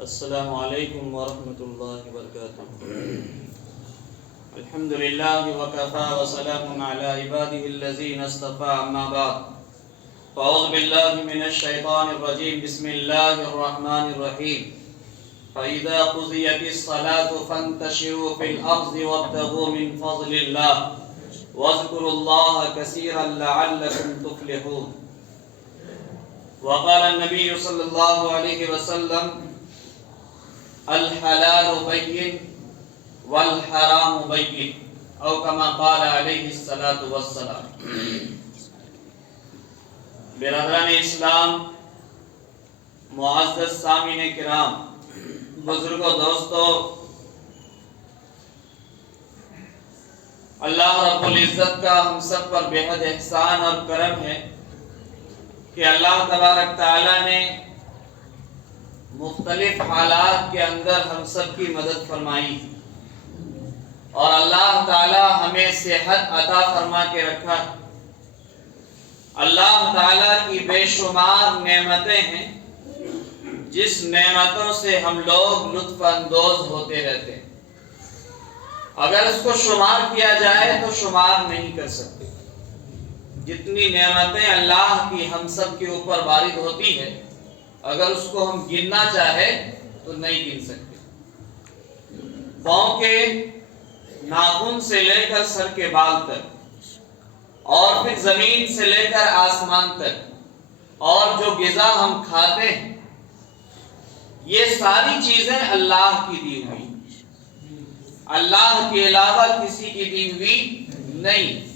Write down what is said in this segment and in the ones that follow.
السلام علیکم ورحمۃ اللہ وبرکاتہ۔ الحمد للہ وکفى وسلام علی عباده الذین اصطفى، اما بعد فاعوذ باللہ من الشیطان الرجیم، بسم اللہ الرحمن الرحیم۔ فإذا قضيت الصلاة فانتشروا في الأرض وابتغوا من فضل الله واذكروا الله كثيرا لعلكم تفلحون۔ وقال النبي صلى الله عليه وسلم: الحلال بين والحرام بين، او كما قال عليه الصلاة والسلام۔ برادران اسلام، معزز سامعین کرام، بزرگوں، دوستو، اللہ رب العزت کا ہم سب پر بے حد احسان اور کرم ہے کہ اللہ تبارک تعالی نے مختلف حالات کے اندر ہم سب کی مدد فرمائی اور اللہ تعالی ہمیں صحت عطا فرما کے رکھا۔ اللہ تعالی کی بے شمار نعمتیں ہیں جس نعمتوں سے ہم لوگ لطف اندوز ہوتے رہتے ہیں، اگر اس کو شمار کیا جائے تو شمار نہیں کر سکتے۔ جتنی نعمتیں اللہ کی ہم سب کے اوپر وارد ہوتی ہے، اگر اس کو ہم گننا چاہے تو نہیں گن سکتے۔ پاؤں کے ناخن سے لے کر سر کے بال تک، اور پھر زمین سے لے کر آسمان تک، اور جو غذا ہم کھاتے ہیں، یہ ساری چیزیں اللہ کی دی ہوئی، اللہ کے علاوہ کسی کی دی ہوئی نہیں۔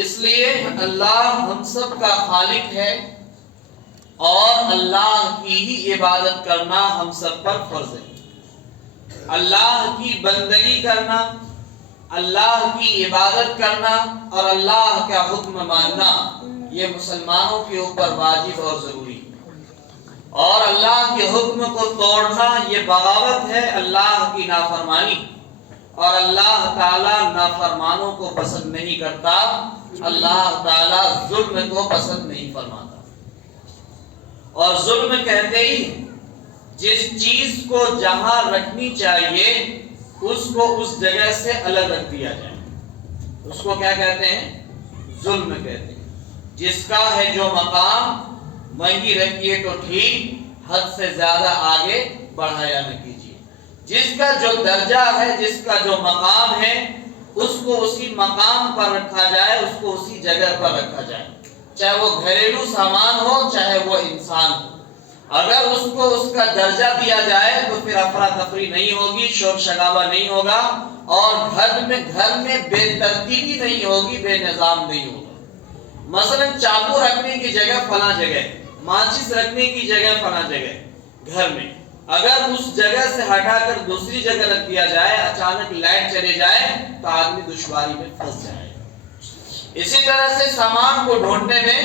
اس لیے اللہ ہم سب کا خالق ہے اور اللہ کی ہی عبادت کرنا ہم سب پر فرض ہے۔ اللہ کی بندگی کرنا، اللہ کی عبادت کرنا اور اللہ کا حکم ماننا، یہ مسلمانوں کے اوپر واجب اور ضروری ہے۔ اور اللہ کے حکم کو توڑنا یہ بغاوت ہے، اللہ کی نافرمانی، اور اللہ تعالیٰ نافرمانوں کو پسند نہیں کرتا، اللہ تعالیٰ ظلم کو پسند نہیں فرماتا۔ اور ظلم کہتے ہی جس چیز کو جہاں رکھنی چاہیے اس کو اس جگہ سے الگ رکھ دیا جائے، اس کو کیا کہتے ہیں؟ ظلم کہتے ہیں۔ جس کا ہے جو مقام وہیں رکھیے تو ٹھیک، حد سے زیادہ آگے بڑھایا نہ کیجیے۔ جس کا جو درجہ ہے، جس کا جو مقام ہے، اس کو اسی مقام پر رکھا جائے، اس کو اسی جگہ پر رکھا جائے، چاہے وہ گھریلو سامان ہو، چاہے وہ انسان ہو۔ اگر اس کو اس کا درجہ دیا جائے تو پھر افراتفری نہیں ہوگی، شور شگابہ نہیں ہوگا، اور گھر میں بے ترتیبی نہیں ہوگی، بے نظام نہیں ہوگا۔ مثلا چاقو رکھنے کی جگہ فلاں جگہ، ماچس رکھنے کی جگہ فلاں جگہ گھر میں، اگر اس جگہ سے ہٹا کر دوسری جگہ رکھ دیا جائے، اچانک لائٹ چلے جائے تو آدمی دشواری میں پھنس جائے۔ اسی طرح سے سامان کو ڈھونڈنے میں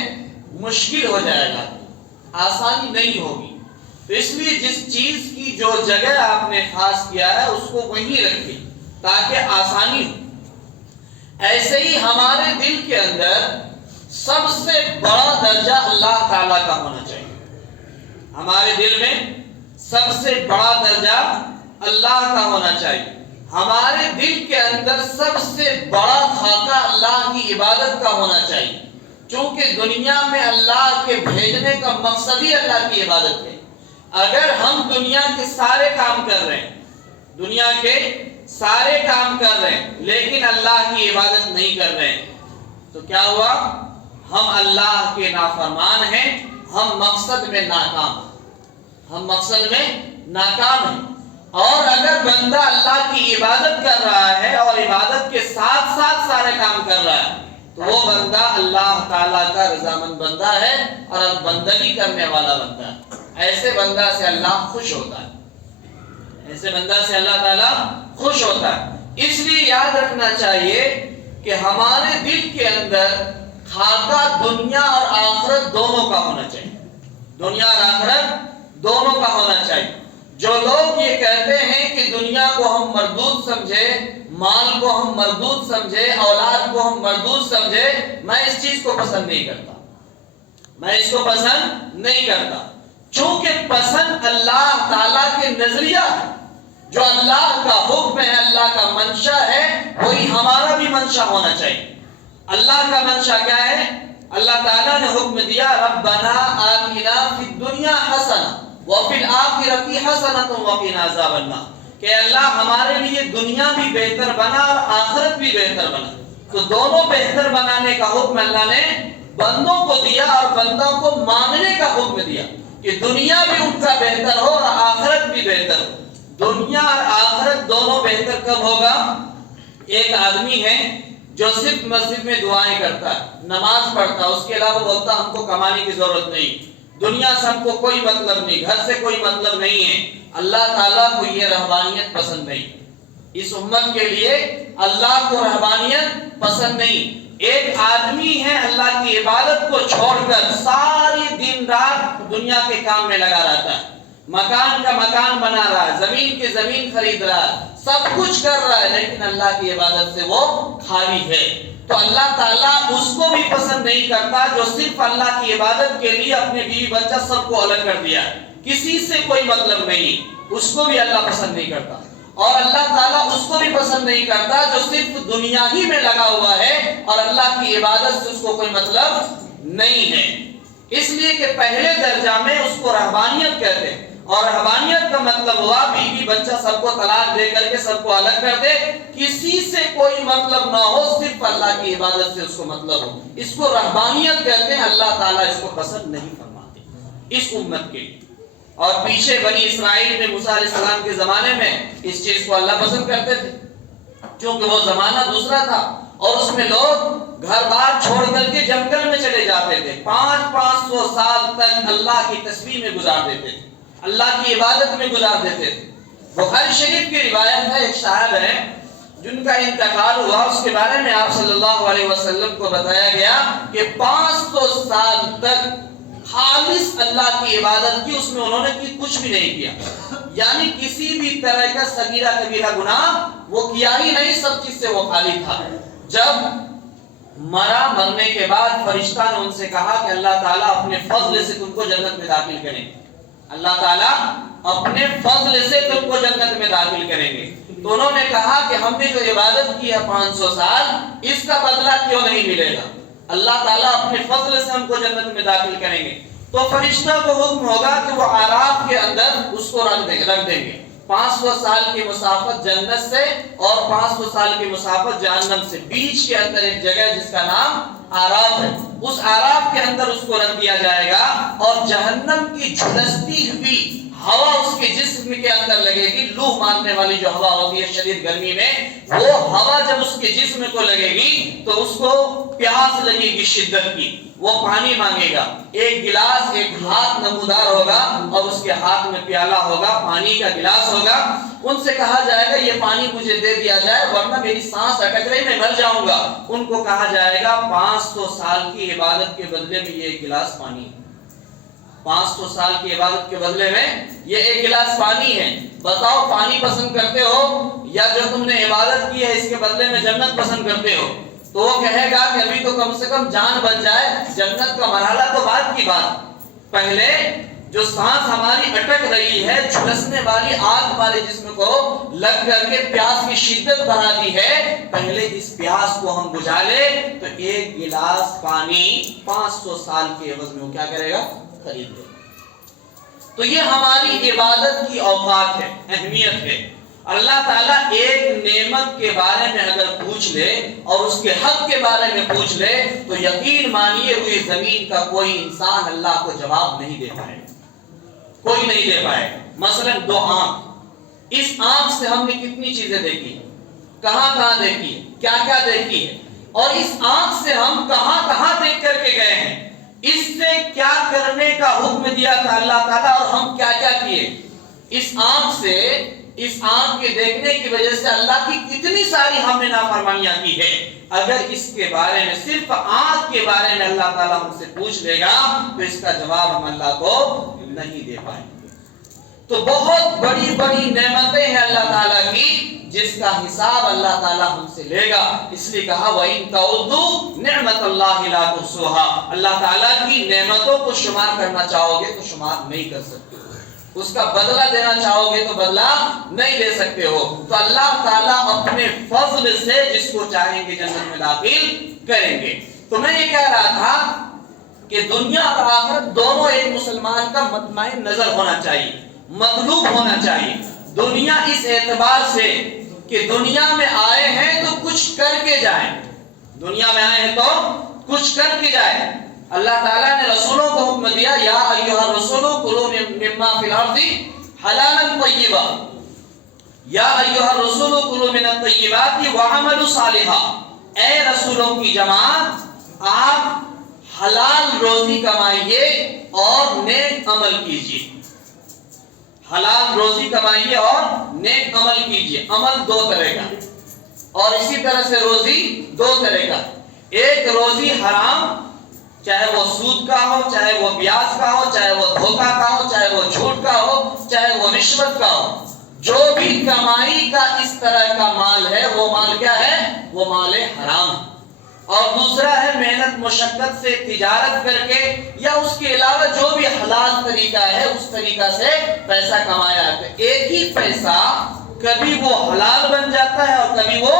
مشکل ہو جائے گا، آسانی نہیں ہوگی۔ تو اس لیے جس چیز کی جو جگہ آپ نے خاص کیا ہے اس کو وہیں رکھیں تاکہ آسانی ہو۔ ایسے ہی ہمارے دل کے اندر سب سے بڑا درجہ اللہ تعالیٰ کا ہونا چاہیے۔ ہمارے دل میں سب سے بڑا درجہ اللہ کا ہونا چاہیے۔ ہمارے دل کے اندر سب سے بڑا خاکہ اللہ کی عبادت کا ہونا چاہیے، چونکہ دنیا میں اللہ کے بھیجنے کا مقصد ہی اللہ کی عبادت ہے۔ اگر ہم دنیا کے سارے کام کر رہے ہیں، دنیا کے سارے کام کر رہے ہیں لیکن اللہ کی عبادت نہیں کر رہے ہیں تو کیا ہوا؟ ہم اللہ کے نافرمان ہیں، ہم مقصد میں ناکام ہیں، ہم مقصد میں ناکام ہیں۔ اور اگر بندہ اللہ کی عبادت کر رہا ہے اور عبادت کے ساتھ ساتھ سارے کام کر رہا ہے تو وہ بندہ اللہ تعالیٰ کا رضامند بندہ ہے اور بندگی کرنے والا بندہ ہے۔ ایسے بندہ سے اللہ خوش ہوتا ہے، ایسے بندہ سے اللہ تعالیٰ خوش ہوتا ہے۔ اس لیے یاد رکھنا چاہیے کہ ہمارے دل کے اندر خاکہ دنیا اور آخرت دونوں کا ہونا چاہیے، دنیا اور آخرت دونوں کا ہونا چاہیے۔ جو لوگ یہ کہتے ہیں کہ دنیا کو ہم مردود سمجھے، مال کو ہم مردود سمجھے، اولاد کو ہم مردود سمجھے، میں اس چیز کو پسند نہیں کرتا، میں اس کو پسند نہیں کرتا۔ چونکہ پسند اللہ تعالیٰ کے نظریہ ہے، جو اللہ کا حکم ہے، اللہ کا منشا ہے، وہی ہمارا بھی منشا ہونا چاہیے۔ اللہ کا منشا کیا ہے؟ اللہ تعالیٰ نے حکم دیا ربنا آتنا فی الدنیا حسنہ وفی الآخرۃ حسنۃ وقنا عذاب النار، کہ اللہ ہمارے لیے دنیا بھی بہتر بنا اور آخرت بھی بہتر بنا۔ تو دونوں بہتر بنانے کا حکم اللہ نے بندوں کو دیا اور بندوں کو مانگنے کا حکم دیا کہ دنیا بھی ان کا بہتر ہو اور آخرت بھی بہتر ہو۔ دنیا اور آخرت دونوں بہتر کب ہوگا؟ ایک آدمی ہے جو صرف مسجد میں دعائیں کرتا ہے، نماز پڑھتا ہے، اس کے علاوہ بولتا ہم کو کمانے کی ضرورت نہیں، دنیا سے ہم کو کوئی مطلب نہیں، گھر سے کوئی مطلب نہیں ہے۔ اللہ تعالیٰ کو یہ رہبانیت پسند نہیں، اس امت کے لیے اللہ کو رہبانیت پسند نہیں۔ ایک آدمی ہے اللہ کی عبادت کو چھوڑ کر ساری دن رات دنیا کے کام میں لگا رہتا ہے، مکان کا مکان بنا رہا ہے، زمین کی زمین خرید رہا ہے، سب کچھ کر رہا ہے، لیکن اللہ کی عبادت سے وہ خالی ہے۔ تو اللہ تعالیٰ اس کو بھی پسند نہیں کرتا جو صرف اللہ کی عبادت کے لیے اپنے بیوی بچہ سب کو الگ کر دیا، کسی سے کوئی مطلب نہیں، اس کو بھی اللہ پسند نہیں کرتا۔ اور اللہ تعالیٰ اس کو بھی پسند نہیں کرتا جو صرف دنیا ہی میں لگا ہوا ہے اور اللہ کی عبادت سے اس کو کوئی مطلب نہیں ہے۔ اس لیے کہ پہلے درجہ میں اس کو رہبانیت کہتے ہیں، اور رہبانیت کا مطلب ہوا بیوی بچہ سب کو طلاق دے کر کے سب کو الگ کر دے، کسی سے کوئی مطلب نہ ہو، صرف اللہ کی عبادت سے اس کو مطلب ہو، اس کو رہبانیت کہتے ہیں۔ اللہ تعالیٰ اس کو پسند نہیں فرماتے اس امت کے لیے۔ اور پیچھے بنی اسرائیل میں موسیٰ علیہ السلام کے زمانے میں اس چیز کو اللہ پسند کرتے تھے، کیونکہ وہ زمانہ دوسرا تھا، اور اس میں لوگ گھر بار چھوڑ کر کے جنگل میں چلے جاتے تھے، 500 سال تک اللہ کی تسبیح میں گزار دیتے تھے، اللہ کی عبادت میں گزار دیتے تھے۔ بخاری شریف کی روایت ہے، ایک صاحب ہے جن کا انتقال ہوا، اس کے بارے میں آپ صلی اللہ علیہ وسلم کو بتایا گیا کہ 500 سال تک خالص اللہ کی عبادت کی، اس میں انہوں نے کچھ بھی نہیں کیا، یعنی کسی بھی طرح کا صغیرہ کبیرہ گناہ وہ کیا ہی نہیں، سب چیز سے وہ خالی تھا۔ جب مرنے کے بعد فرشتہ نے ان سے کہا کہ اللہ تعالیٰ اپنے فضل سے تم کو جنت میں داخل کریں گے، اللہ تعالیٰ اپنے فضل سے تم کو جنت میں داخل کریں گے، تو انہوں نے کہا کہ ہم نے جو عبادت کی ہے 500 سال، اس کا بدلہ کیوں نہیں ملے گا؟ اللہ تعالیٰ اپنے فضل سے ہم کو جنت میں داخل کریں گے۔ تو فرشتہ کو حکم ہوگا کہ وہ اعراف کے اندر اس کو رکھ دیں گے، 500 سال کی مسافت جنت سے اور 500 سال کی مسافت جہنم سے، بیچ کے اندر ایک جگہ ہے جس کا نام اعراف ہے، اس اعراف کے اندر اس کو رکھ دیا جائے گا، اور جہنم کی جھلستی ہوئی ہوا اس کے جسم کے اندر لگے گی، لو مارنے والی جو ہوا ہوتی ہے شدید گرمی میں، وہ ہوا جب اس کے جسم کو لگے گی تو اس کو پیاس لگے گی شدت کی، وہ پانی مانگے گا، ایک گلاس، ایک ہاتھ نمودار ہوگا اور اس کے ہاتھ میں پیالہ ہوگا، پانی کا گلاس ہوگا، ان سے کہا جائے گا یہ پانی مجھے دے دیا جائے ورنہ میری سانس اٹک رہی، میں مر جاؤں گا۔ ان کو کہا جائے گا 500 سال کی عبادت کے بدلے میں یہ ایک گلاس پانی ہے، 500 سال کی عبادت کے بدلے میں یہ ایک گلاس پانی ہے، بتاؤ پانی پسند کرتے ہو یا جو تم نے عبادت کی ہے اس کے بدلے میں جنت پسند کرتے ہو؟ تو وہ کہے گا کہ ابھی تو کم سے کم جان بچ جائے، جنت کا مرحلہ تو بعد کی بات، پہلے جو سانس ہماری اٹک رہی ہے، جھلسنے والی آگ ہمارے جسم کو لگ کر کے پیاس کی شدت بڑھا دی ہے، پہلے اس پیاس کو ہم بجھا لے تو ایک گلاس پانی 500 سال کے عوض میں وہ کیا کرے گا؟ خرید لے۔ تو یہ ہماری عبادت کی اوقات ہے، اہمیت ہے۔ اللہ تعالیٰ ایک نعمت کے بارے میں اگر پوچھ لے اور اس کے حق کے بارے میں پوچھ لے تو یقین مانیے ہوئے زمین کا کوئی انسان اللہ کو جواب نہیں دے پائے، کوئی نہیں دے پائے۔ مثلا 2 آنکھ، اس آنکھ سے ہم نے کتنی چیزیں دیکھی ہیں، کہاں دیکھی ہے، کیا دیکھی ہے، اور اس آنکھ سے ہم کہاں دیکھ کر کے گئے ہیں، اس سے کیا کرنے کا حکم دیا تھا اللہ تعالیٰ اور ہم کیا کیے۔ اس آنکھ سے، اس آنکھ کے دیکھنے کی وجہ سے اللہ کی کتنی ساری ہم نے نافرمانیاں کی ہے۔ اگر اس کے بارے میں، صرف آنکھ کے بارے میں اللہ تعالیٰ ہم سے پوچھ لے گا تو اس کا جواب ہم اللہ کو نہیں دے پائیں گے۔ تو بہت بڑی بڑی نعمتیں ہیں اللہ تعالیٰ کی جس کا حساب اللہ تعالیٰ ہم سے لے گا. اس لیے کہا وَإِن تَعُدُّوا نِعْمَتَ اللَّهِ لَا تُحْصُوهَا. اللہ تعالیٰ کی نعمتوں کو شمار کرنا چاہو گے تو شمار نہیں کر سکتے. اس کا بدلہ دینا چاہو گے تو بدلہ نہیں لے سکتے ہو. تو اللہ تعالیٰ اپنے فضل سے جس کو چاہیں گے جنت میں داخل کریں گے. تو میں یہ کہہ رہا تھا کہ دنیا اور آخرت دونوں ایک مسلمان کا مطمئن نظر ہونا چاہیے, مطلوب ہونا چاہیے. دنیا اس اعتبار سے کہ دنیا میں آئے ہیں تو کچھ کر کے جائیں. دنیا میں آئے ہیں تو کچھ کر کے جائیں. اللہ تعالیٰ نے رسولوں کو حکم دیا یا ایھا الرسول کلوا مما فی الارض حلالا طیبا, یا ایھا الرسول کلوا من الطیبات واعملوا صالحا. اے رسولوں کی جماعت, آپ حلال روزی کمائیے اور نیک عمل کیجیے. حلال روزی کمائیے اور نیک عمل کیجیے. عمل دو طرح کا, اور اسی طرح سے روزی دو طرح کا. ایک روزی حرام, چاہے وہ سود کا ہو, چاہے وہ بیاج کا ہو, چاہے وہ دھوکہ کا ہو, چاہے وہ جھوٹ کا ہو, چاہے وہ رشوت کا ہو. جو بھی کمائی کا اس طرح کا مال ہے وہ مال کیا ہے؟ وہ مال حرام ہے. اور دوسرا ہے محنت مشقت سے تجارت کر کے یا اس کے علاوہ جو بھی حلال طریقہ ہے اس طریقہ سے پیسہ کمایا ہے. ایک ہی پیسہ کبھی وہ حلال بن جاتا ہے اور کبھی وہ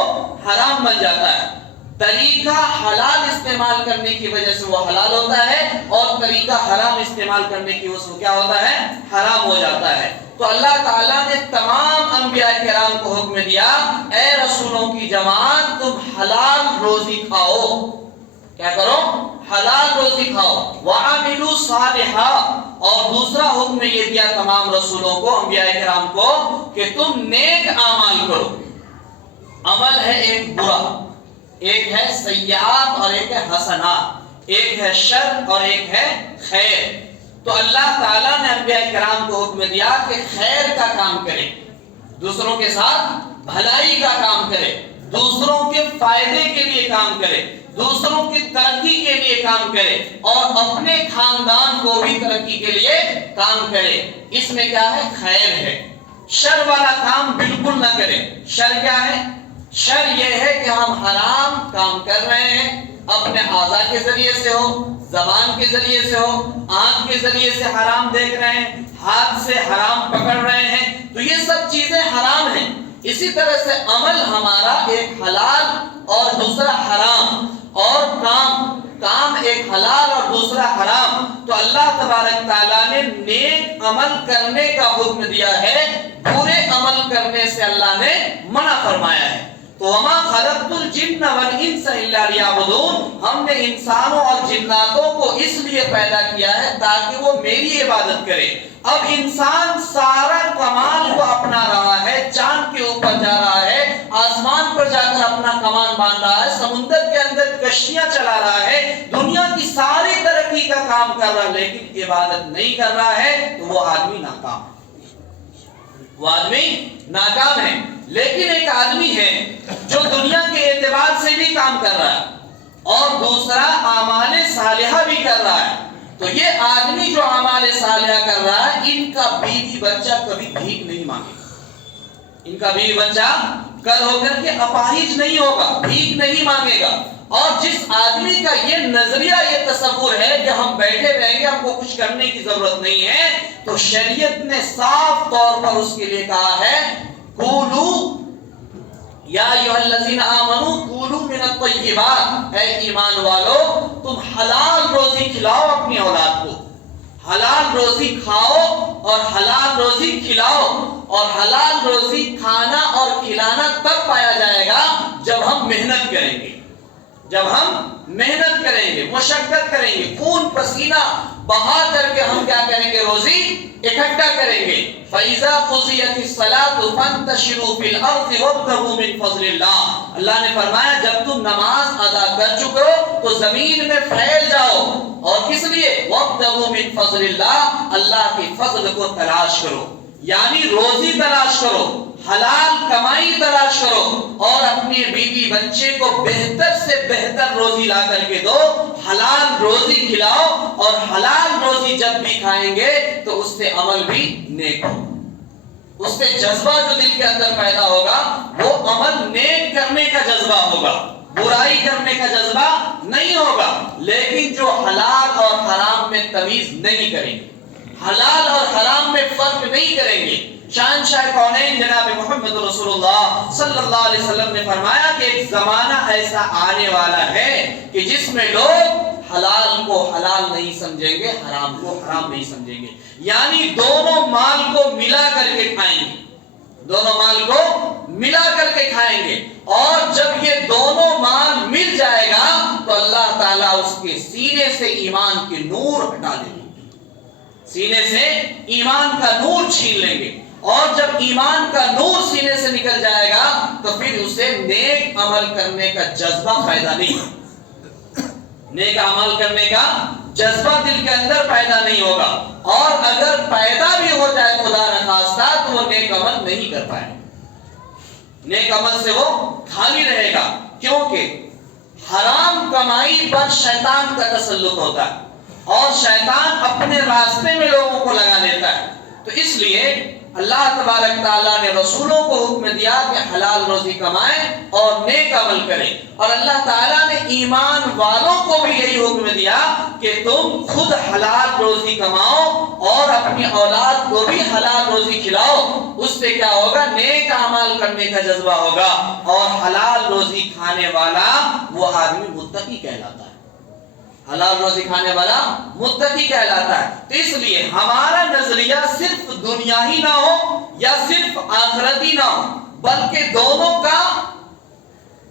حرام بن جاتا ہے. طریقہ حلال استعمال کرنے کی وجہ سے وہ حلال ہوتا ہے اور طریقہ حرام استعمال کرنے کی وجہ سے وہ کیا ہوتا ہے؟ حرام ہو جاتا ہے. تو اللہ تعالیٰ نے تمام انبیاء کرام کو حکم دیا اے رسولوں کی جماعت تم حلال روزی کھاؤ. کیا کرو؟ حلال روزی کھاؤ. وَعَمِلُوا صَالِحًا, اور دوسرا حکم یہ دیا تمام رسولوں کو, انبیاء کرام کو, کہ تم نیک اعمال کرو. عمل ہے ایک برا, ایک ہے سیئات اور ایک ہے حسنات, ایک ہے شر اور ایک ہے خیر. تو اللہ تعالیٰ نے انبیاء کرام کو حکم دیا کہ خیر کا کام کرے, دوسروں کے ساتھ بھلائی کا کام کرے, دوسروں کے فائدے کے لیے کام کرے, دوسروں کی ترقی کے لیے کام کرے اور اپنے خاندان کو بھی ترقی کے لیے کام کرے. اس میں کیا ہے؟ خیر ہے. شر والا کام بالکل نہ کرے. شر کیا ہے؟ شر یہ ہے کہ ہم حرام کام کر رہے ہیں, اپنے اعضاء کے ذریعے سے ہو, زبان کے ذریعے سے ہو, آنکھ کے ذریعے سے حرام دیکھ رہے ہیں, ہاتھ سے حرام پکڑ رہے ہیں, تو یہ سب چیزیں حرام ہیں. اسی طرح سے عمل ہمارا ایک حلال اور دوسرا حرام, اور کام ایک حلال اور دوسرا حرام. تو اللہ تبارک تعالیٰ نے نیک عمل کرنے کا حکم دیا ہے, برے عمل کرنے سے اللہ نے منع فرمایا ہے. تو وَمَا خَلَقْتُ الْجِنَّ وَالْإِنسَ إِلَّا لِيَعْبُدُونَ, ہم نے انسانوں اور جناتوں کو اس لیے پیدا کیا ہے تاکہ وہ میری عبادت کرے. اب انسان سارا کمال کو اپنا رہا ہے, چاند کے اوپر جا رہا ہے, آسمان پر جا کر اپنا کمان باندھ رہا ہے, سمندر کے اندر کشتیاں چلا رہا ہے, دنیا کی ساری ترقی کا کام کر رہا ہے, لیکن عبادت نہیں کر رہا ہے, تو وہ آدمی ناکام ہے. وہ آدمی ناکام ہے. لیکن ایک آدمی ہے جو دنیا کے اعتبار سے بھی کام کر رہا ہے اور دوسرا اعمال صالحہ بھی کر رہا ہے. تو یہ آدمی جو اعمال صالحہ کر رہا ہے, ان کا بیوی بچہ کبھی بھیک نہیں مانگے گا. ان کا بیوی بچہ کل ہو کر کے اپاہج نہیں ہوگا, بھیک نہیں مانگے گا. اور جس آدمی کا یہ نظریہ, یہ تصور ہے کہ ہم بیٹھے رہیں گے, ہم کو کچھ کرنے کی ضرورت نہیں ہے, تو شریعت نے صاف طور پر اس کے لیے کہا ہے قولو یا ایھا الذین آمنوا کولوا من الطیبات, اے ایمان والو تم حلال روزی کھلاؤ اپنی اولاد کو, حلال روزی کھاؤ اور حلال روزی کھلاؤ. اور حلال روزی کھانا اور کھلانا تب پایا جائے گا جب ہم محنت کریں گے, جب ہم محنت کریں گے, مشقت کریں گے, خون پسینہ بہا کر کے ہم کیا کریں گے؟ روزی اکٹھا کریں گے. فَإِذَا قُضِيَتِ الصَّلَاةُ فَانتَشِرُوا فِي الْأَرْضِ وَابْتَغُوا مِن فَضْلِ اللَّهِ. اللہ نے فرمایا جب تم نماز ادا کر چکے ہو تو زمین میں پھیل جاؤ, اور کس لیے؟ وَابْتَغُوا مِن فَضْلِ اللَّهِ, اللہ کے فضل کو تلاش کرو, یعنی روزی تلاش کرو, حلال کمائی تلاش کرو, اور اپنے بیوی بچے کو بہتر سے بہتر روزی لا کر کے دو, حلال روزی کھلاؤ, اور حلال روزی جب بھی کھائیں گے تو اس سے عمل بھی نیک ہو. اس سے جذبہ جو دل کے اندر پیدا ہوگا وہ عمل نیک کرنے کا جذبہ ہوگا، برائی کرنے کا جذبہ نہیں ہوگا۔ لیکن جو حلال اور حرام میں تمیز نہیں کریں گے، حلال اور حرام میں فرق نہیں کریں گے۔ شہنشاہ کونین جناب محمد رسول اللہ صلی اللہ علیہ وسلم نے فرمایا کہ ایک زمانہ ایسا آنے والا ہے کہ جس میں لوگ حلال کو حلال نہیں سمجھیں گے، حرام کو حرام نہیں سمجھیں گے، یعنی دونوں مال کو ملا کر کے کھائیں گے، دونوں مال کو ملا کر کے کھائیں گے۔ اور جب یہ دونوں مال مل جائے گا تو اللہ تعالیٰ اس کے سینے سے ایمان کے نور ہٹا دیں گے، سینے سے ایمان کا نور چھین لیں گے۔ اور جب ایمان کا نور سینے سے نکل جائے گا تو پھر اسے نیک عمل کرنے کا جذبہ پیدا نہیں ہوگا، نیک عمل کرنے کا جذبہ دل کے اندر پیدا نہیں ہوگا، اور اگر پیدا بھی ہو جائے خدا نخواستہ تو وہ نیک عمل نہیں کر پائے، نیک عمل سے وہ خالی رہے گا، کیونکہ حرام کمائی پر شیطان کا تسلط ہوتا ہے اور شیطان اپنے راستے میں لوگوں کو لگا لیتا ہے۔ تو اس لیے اللہ تبارک تعالیٰ نے رسولوں کو حکم دیا کہ حلال روزی کمائیں اور نیک عمل کریں، اور اللہ تعالیٰ نے ایمان والوں کو بھی یہی حکم دیا کہ تم خود حلال روزی کماؤ اور اپنی اولاد کو بھی حلال روزی کھلاؤ۔ اس سے کیا ہوگا؟ نیک اعمال کرنے کا جذبہ ہوگا، اور حلال روزی کھانے والا وہ آدمی متقی کہلاتا ہے، حلال روزی کھانے والا متقی کہلاتا ہے۔ تو اس لیے ہمارا نظریہ صرف دنیا ہی نہ ہو یا صرف آخرتی نہ ہو، بلکہ دونوں کا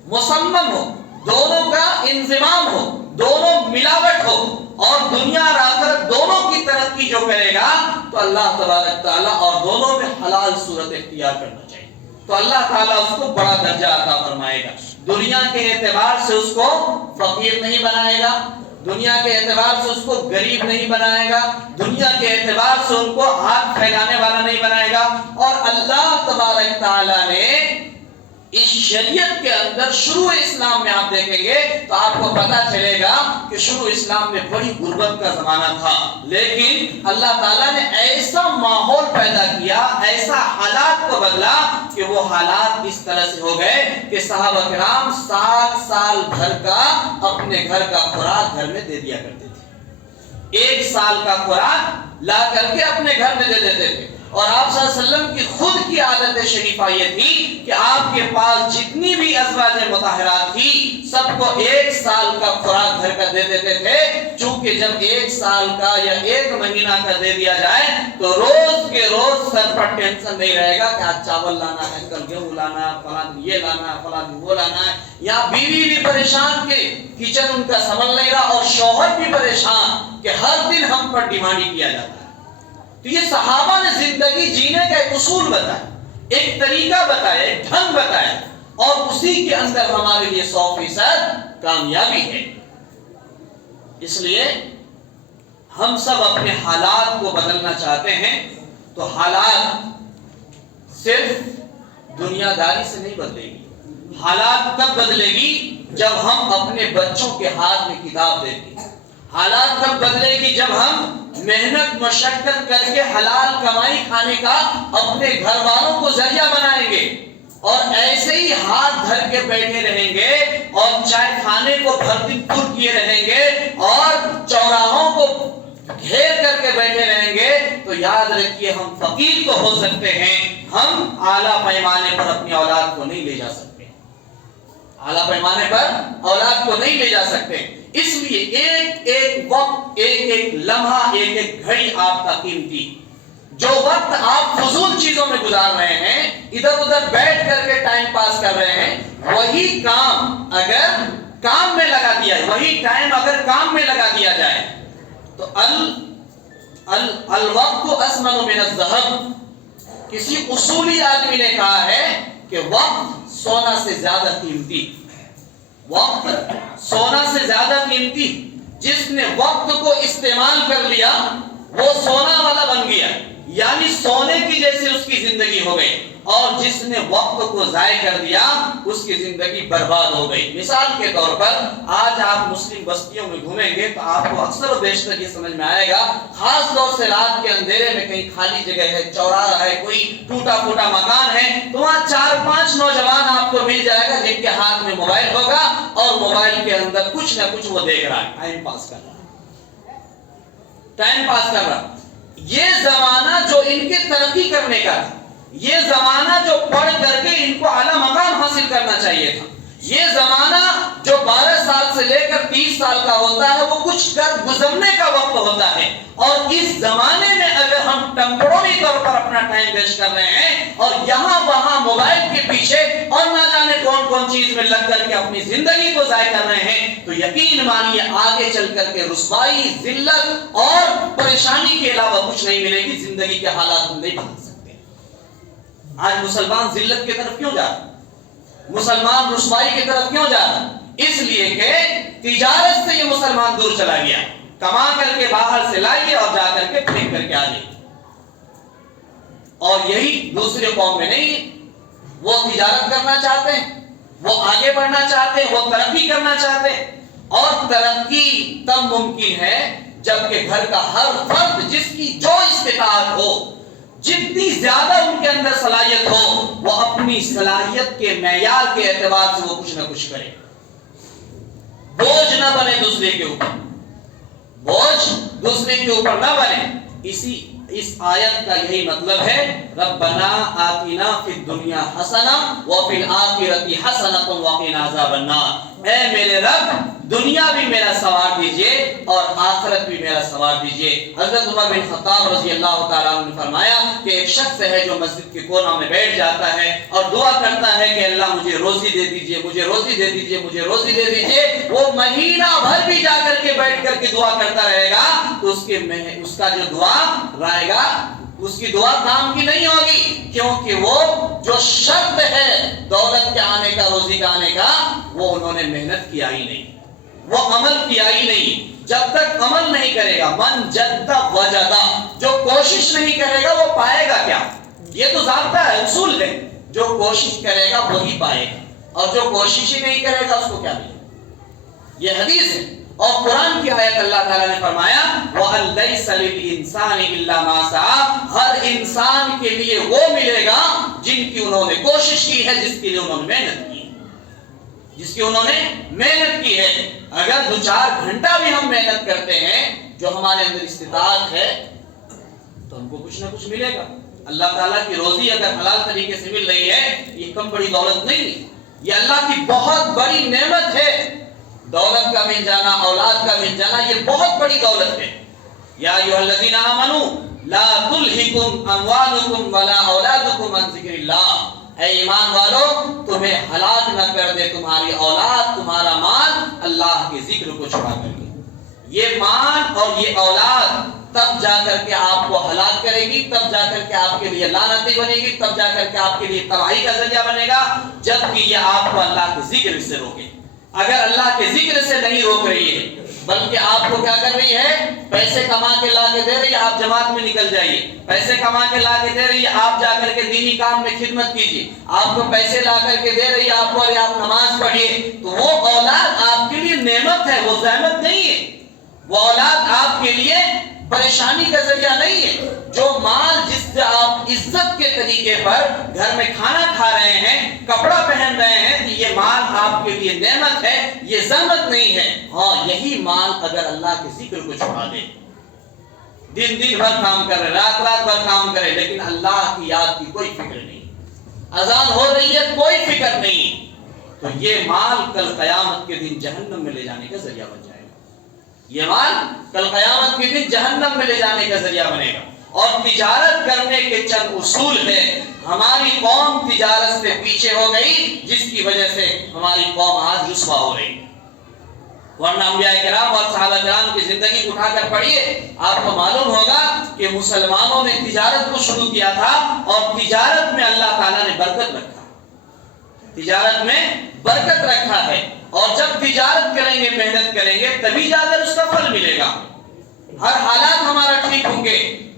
مسمم ہو، دونوں کا انضمام ہو، دونوں ملاوٹ ہو، اور دنیا اور آخرت دونوں کی ترقی جو کرے گا تو اللہ تبارک تعالیٰ اور دونوں میں حلال صورت اختیار کرنا چاہیے، تو اللہ تعالیٰ اس کو بڑا درجہ عطا فرمائے گا۔ دنیا کے اعتبار سے اس کو فقیر نہیں بنائے گا، دنیا کے اعتبار سے اس کو غریب نہیں بنائے گا، دنیا کے اعتبار سے ان کو ہاتھ پھیلانے والا نہیں بنائے گا۔ اور اللہ تبارک تعالیٰ نے اس شریعت کے اندر شروع اسلام میں آپ دیکھیں گے تو آپ کو پتا چلے گا کہ شروع اسلام میں بڑی غربت کا زمانہ تھا، لیکن اللہ تعالیٰ نے ایسا ماحول پیدا کیا، ایسا حالات کو بدلا کہ وہ حالات اس طرح سے ہو گئے کہ صحابہ کرام سال بھر کا اپنے گھر کا خوراک گھر میں دے دیا کرتے تھے، 1 سال کا خوراک لا کر کے اپنے گھر میں دے دیتے تھے۔ اور آپ صلی اللہ علیہ وسلم کی خود کی عادت شریفہ یہ تھی کہ آپ کے پاس جتنی بھی ازواج مطہرات تھی سب کو 1 سال کا خوراک گھر کا دے دیتے تھے، چونکہ جب 1 سال کا یا 1 مہینہ کا دے دیا جائے تو روز کے روز سر پر ٹینشن نہیں رہے گا کہ آج چاول لانا ہے، کل گیہوں لانا ہے، فلاں یہ لانا ہے، فلاں وہ لانا ہے، یا بیوی بھی پریشان کہ کچن ان کا سنبھل نہیں رہا، اور شوہر بھی پریشان کہ ہر دن ہم پر ڈیمانڈ کیا جاتا ہے۔ تو یہ صحابہ نے زندگی جینے کا ایک اصول بتایا، ایک طریقہ بتایا، ایک ڈھنگ بتایا، اور اسی کے اندر ہمارے لیے 100% کامیابی ہے۔ اس لیے ہم سب اپنے حالات کو بدلنا چاہتے ہیں تو حالات صرف دنیا داری سے نہیں بدلے گی، حالات کب بدلے گی؟ جب ہم اپنے بچوں کے ہاتھ میں کتاب دیں گے، حالات کب بدلے گی؟ جب ہم محنت مشقت کر کے حلال کمائی کھانے کا اپنے گھر والوں کو ذریعہ بنائیں گے، اور ایسے ہی ہاتھ دھر کے بیٹھے رہیں گے اور چائے کھانے کو بھر دن پر کیے رہیں گے اور چوراہوں کو گھیر کر کے بیٹھے رہیں گے، تو یاد رکھیے ہم فقیر تو ہو سکتے ہیں، ہم اعلیٰ پیمانے پر اپنی اولاد کو نہیں لے جا سکتے، اعلیٰ پیمانے پر اولاد کو نہیں لے جا سکتے۔ اس لیے ایک ایک وقت، ایک ایک لمحہ، ایک ایک گھڑی آپ کا قیمتی، جو وقت آپ فضول چیزوں میں گزار رہے ہیں، ادھر ادھر بیٹھ کر کے ٹائم پاس کر رہے ہیں، وہی کام اگر کام میں لگا دیا ہے، وہی ٹائم اگر کام میں لگا دیا جائے تو الوقت اسمن من الذهب، کسی اصولی آدمی نے کہا ہے کہ وقت سونا سے زیادہ قیمتی، وقت سونا سے زیادہ قیمتی، جس نے وقت کو استعمال کر لیا وہ سونا والا بن گیا، یعنی سونے کی جیسے اس کی زندگی ہو گئی، اور جس نے وقت کو ضائع کر دیا اس کی زندگی برباد ہو گئی۔ مثال کے طور پر آج آپ مسلم بستیوں میں گھومیں گے تو آپ کو اکثر و بیشتر یہ سمجھ میں آئے گا، خاص طور سے رات کے اندھیرے میں کہیں خالی جگہ ہے، چوراہا ہے، کوئی ٹوٹا پھوٹا مکان ہے، تو وہاں 4-5 نوجوان آپ کو مل جائے گا جن کے ہاتھ میں موبائل ہوگا اور موبائل کے اندر کچھ نہ کچھ وہ دیکھ رہا ہے، ٹائم پاس کر رہا۔ یہ زمانہ جو ان کے ترقی کرنے کا تھا، یہ زمانہ جو پڑھ کر کے ان کو اعلیٰ مقام حاصل کرنا چاہیے تھا، یہ زمانہ جو 12 سال سے لے کر 30 سال کا ہوتا ہے وہ کچھ کر گزرنے کا وقت ہوتا ہے، اور اس زمانے میں اگر ہم ٹمپرری طور پر اپنا ٹائم ویسٹ کر رہے ہیں اور یہاں وہاں موبائل کے پیچھے اور نہ جانے کون کون چیز میں لگ کر کے اپنی زندگی کو ضائع کر رہے ہیں، تو یقین مانیے آگے چل کر کے رسوائی، ذلت اور پریشانی کے علاوہ کچھ نہیں ملے گی، زندگی کے حالات ہم نہیں بدل سکتے۔ آج مسلمان ذلت کی طرف کیوں جا رہا ہے؟ مسلمان رسوائی کی طرف کیوں جا رہا ہے؟ اس لیے کہ تجارت سے یہ مسلمان دور چلا گیا، کما کر کے باہر سے لائیے اور جا کر کے پھینک کر کے آئیے۔ اور یہی دوسری قوم میں نہیں، وہ تجارت کرنا چاہتے ہیں، وہ آگے بڑھنا چاہتے ہیں، وہ ترقی کرنا چاہتے ہیں، اور ترقی تب ممکن ہے جبکہ گھر کا ہر فرد جس کی جو استطاعت ہو، جتنی زیادہ ان کے اندر صلاحیت ہو، وہ اپنی صلاحیت کے معیار کے اعتبار سے وہ کچھ نہ کچھ کرے، بوجھ نہ بنے دوسرے کے اوپر، بوجھ دوسرے کے اوپر نہ بنے۔ اس آیت کا یہی مطلب ہے، ربنا آتنا فی الدنیا حسنہ وفی الآخرۃ حسنۃ وقنا عذاب النار، اے میرے رب دنیا بھی میرا سوار دیجئے اور آخرت بھی میرا سوار دیجئے۔ حضرت عمر بن خطاب رضی اللہ تعالیٰ عنہ نے فرمایا کہ ایک شخص ہے جو مسجد کے کونے میں بیٹھ جاتا ہے اور دعا کرتا ہے کہ اللہ مجھے روزی دے دیجئے، مجھے روزی دے دیجئے، مجھے روزی دے دیجئے، وہ مہینہ بھر بھی جا کر کے بیٹھ کر کے دعا کرتا رہے گا تو اس کا جو دعا رہے گا اس کی دعا کام کی نہیں ہوگی، کیونکہ وہ جو شرط ہے دولت کے آنے کا، روزی کا آنے کا، وہ انہوں نے محنت کیا ہی نہیں، وہ عمل کیا ہی نہیں۔ جب تک عمل نہیں کرے گا، من جد وجدہ، جو کوشش نہیں کرے گا وہ پائے گا کیا؟ یہ تو ضابطہ ہے، اصول ہے، جو کوشش کرے گا وہی پائے گا، اور جو کوشش ہی نہیں کرے گا اس کو کیا ملے گا؟ یہ حدیث ہے، اور قرآن کی آیت اللہ تعالیٰ نے فرمایا وَأَن لَيْسَ لِلْإِنسَانِ إِلَّا مَا سَعَىٰ، ہر انسان کے لیے وہ ملے گا جن کی انہوں نے کوشش کی ہے، جس کے لیے انہوں نے محنت کی ہے، جس کی انہوں نے محنت کی ہے۔ اگر 2-4 گھنٹہ بھی ہم محنت کرتے ہیں، جو ہمارے اندر استطاعت ہے، تو ہم کو کچھ نہ کچھ ملے گا۔ اللہ تعالیٰ کی روزی اگر حلال طریقے سے مل رہی ہے، یہ کم بڑی دولت نہیں، یہ اللہ کی بہت بڑی نعمت ہے۔ دولت کا مل جانا، اولاد کا مل جانا، یہ بہت بڑی دولت ہے۔ یا ایھا الذین آمنوا لا تلھکم اموالکم ولا اولادکم عن ذکر اللہ، اے ایمان والو تمہیں ہلاک نہ کر دے تمہاری اولاد، تمہارا مال اللہ کے ذکر کو چھوڑا کر کے۔ یہ مال اور یہ اولاد تب جا کر کے آپ کو ہلاک کرے گی، تب جا کر کے آپ کے لیے لعنتی بنے گی، تب جا کر کے آپ کے لیے تباہی کا ذریعہ بنے گا، جبکہ یہ آپ کو اللہ کے ذکر سے روکے۔ اگر اللہ کے ذکر سے نہیں روک رہی ہے بلکہ آپ کو کیا کر رہی ہے، پیسے کما کے لا کے دے رہی ہے، آپ جماعت میں نکل جائیے، پیسے کما کے لا کے دے رہی ہے، آپ جا کر کے دینی کام میں خدمت کیجیے، آپ کو پیسے لا کر کے دے رہی ہے، آپ کو آپ نماز پڑھیے، تو وہ اولاد آپ کے لیے نعمت ہے، وہ زحمت نہیں ہے، وہ اولاد آپ کے لیے پریشانی کا ذریعہ نہیں ہے۔ جو مال جس سے آپ عزت کے طریقے پر گھر میں کھانا کھا رہے ہیں، کپڑا پہن رہے ہیں، یہ مال آپ کے لیے نعمت ہے، یہ زحمت نہیں ہے۔ ہاں یہی مال اگر اللہ کے ذکر کو چھوڑا دے، دن بھر کام کرے، رات بھر کام کرے، لیکن اللہ کی یاد کی کوئی فکر نہیں، اذان ہو رہی ہے کوئی فکر نہیں، تو یہ مال کل قیامت کے دن جہنم میں لے جانے کا ذریعہ بن جائے گا۔ یہ مال کل قیامت کے دن جہنم میں لے جانے کا ذریعہ بنے گا۔ اور تجارت کرنے کے چند اصول ہیں۔ ہماری قوم تجارت سے پیچھے ہو گئی، جس کی وجہ سے ہماری قوم آج رسوا ہو رہی، ورنہ انبیاء کرام اور صحابہ کرام کی زندگی اٹھا کر پڑھیے، آپ کو معلوم ہوگا کہ مسلمانوں نے تجارت کو شروع کیا تھا، اور تجارت میں اللہ تعالیٰ نے برکت رکھا، تجارت میں برکت رکھا ہے، اور جب تجارت کریں گے، محنت کریں گے، تبھی جا کر اس کا پھل ملے گا۔ ہر حالات ہمارا ٹھیک ہوں گے،